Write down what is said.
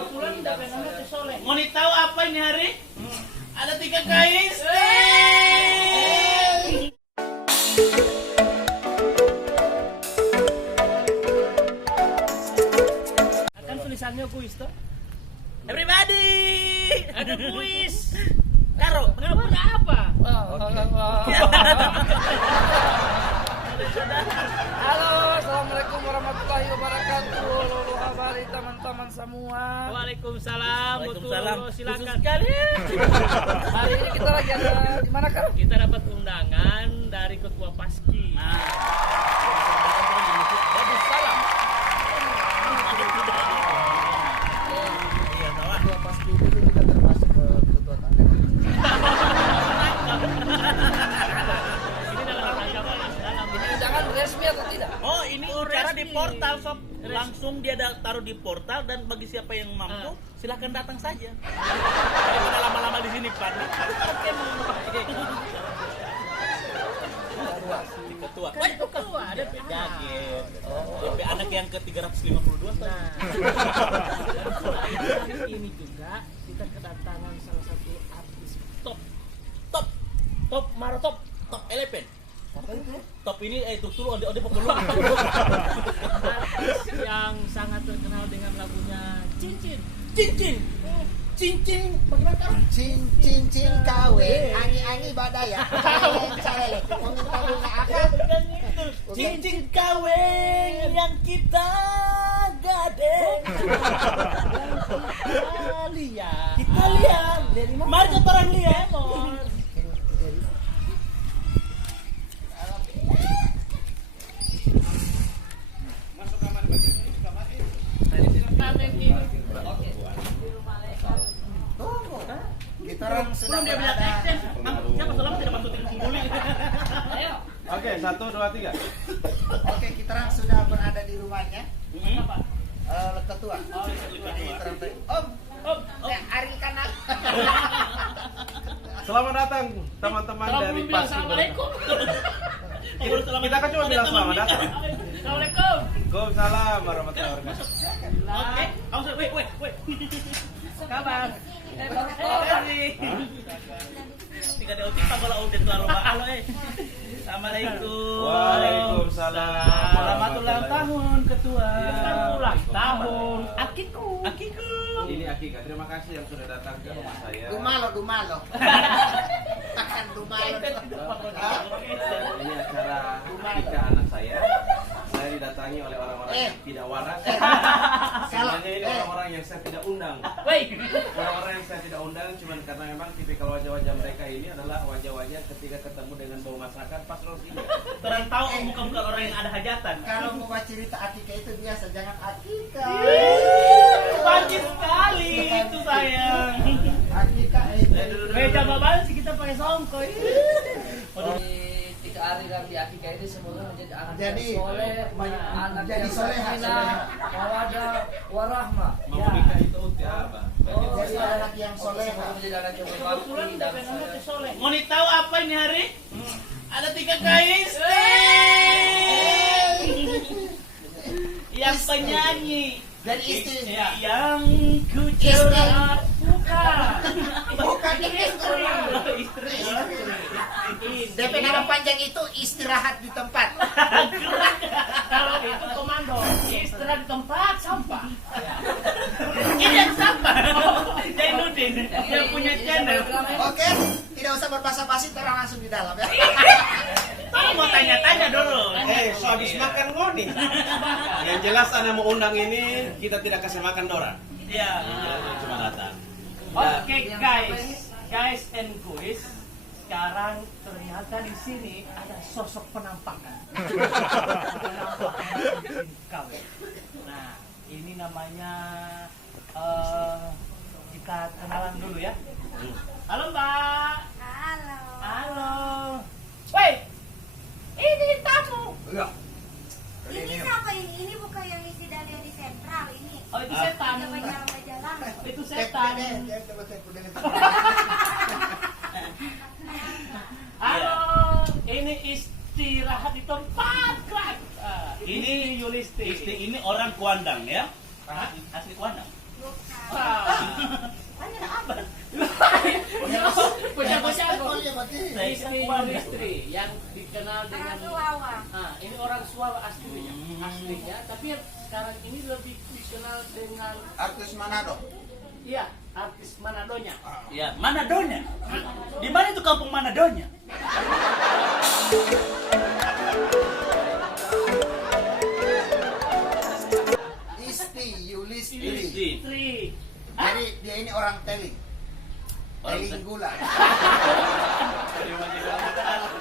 Mau tahu apa ini hari? Ada 3 kais. Kan tulisannya kuis toh? Everybody, ada kuis. Karo, punya apa? Halo, assalamualaikum warahmatullahi wabarakatuh. Lulu habari teman-teman semua. Waalaikumsalam. Waalaikumsalam. Betul, silakan. Khusus sekali. Hari ini kita lagi ada di mana kan? Kita dapat undangan dari ketua Paski. Bagus salam. Ketua Paski itu kita termasuk ketua tanda. Ini dalam rangka apa? Ini undangan resmi atau tidak? Oh, ini acara di portal, sob. Langsung dia taruh di portal dan bagi siapa yang mampu silahkan datang saja. Daripada lama-lama di sini, Pak. Oke, ketua. Kan ketua, ada DP Jaget. DP anak yang ke-352 tuh. Nah, hari ini juga kita kedatangan salah satu artis top Marotop. Top Eleven. Apa itu? Top ini tutul ode populung. Artis yang sangat terkenal dengan lagunya Cincin. Cincin. Cincin bagaimana kan? Cincin kawe, angi badaya. Carele, meminta bunga apa? Cincin kawin yang kita gadeng. Kita lihat. Mari kita orang lihat. Kita orang sudah Belum dia bilang berada. action. Siapa selama tidak bantuin kumpulin? Ayo. Oke, 1, 2, 3. Oke, kita orang sudah berada di rumahnya. Apa? Ketua. Oh, Jadi terang- Om, Ari Kanak. Selamat datang teman-teman Kalau dari belum bilang Paski. assalamualaikum. Kita kan cuma bilang selamat datang. Assalamualaikum. Waalaikumsalam warahmatullahi wabarakatuh. Oke, langsung wait. Kabar. Tiga dia utik tambah udah terlalu halo Assalamualaikum. Waalaikumsalam. Selamat ulang tahun ketua. Ulang tahun. Akiku. Ini Akika, terima kasih yang sudah datang ke rumah saya. Dumalo. Makan dumalo. Dan ini acara Akika anak saya. Saya didatangi oleh orang-orang yang tidak waras. Sebenarnya ini orang-orang yang saya tidak undang. Orang-orang yang saya tidak undang cuma karena memang tipikal wajah-wajah mereka ini adalah wajah-wajah ketika ketemu dengan bau masakan pas roast ini. Terang tahu muka-muka orang yang ada hajatan. Kalau mau cerita Akika itu biasa, jangan Akika. Pagi sekali itu sayang. Akika Coba banget sih kita pakai songkok. Di 3 hari Rabi Akika ini semoga menjadi anak Jadi, yang soleh, anak jadi yang soleha, sakinah, soleha. mawadah, warahmah. Mau menikah itu uti apa? jadi anak yang soleh. Semoga menjadi anak yang berbakti dan soleh. Mau tahu apa ini hari? Ada 3 kais. Yang penyanyi. Jadi istri. Yang ku Istri. bukan Bukan istri. DP nama panjang itu istirahat di tempat. Kalau itu komando, istirahat di tempat sampah. Ini yang sampah. Jainuddin yang punya channel. Oke, tidak usah berbasa-basi, terang langsung di dalam ya. Saya mau tanya-tanya dulu. So habis makan ngoni. Yang jelas Anda mau undang ini, kita tidak kasih makan Dora. Iya. Cuma datang. Oke guys and boys, sekarang ternyata di sini ada sosok penampakan. Kawin. Nah, ini namanya kita kenalan dulu ya. Halo Mbak. Halo. Woi, ini tamu. Ini siapa ini? Ini bukan yang isi dari di sentral ini. Oh itu setan. Ada majalah-majalah. Itu setan. Halo, ini istirahat di tempat gerak. Ini Yulisti. Istri ini orang Kuandang ya? Asli Kuandang. Bukan. istri yang dikenal dengan Orang Suwawa. ini orang Suwawa aslinya, tapi yang sekarang ini lebih dikenal dengan Artis Manado. iya artis Manadonya. Ya, Manadonya. Di mana itu kampung Manadonya? Isti Yulistri. Istri. Jadi dia ini orang Teling. Orang Teling gula. Terima kasih.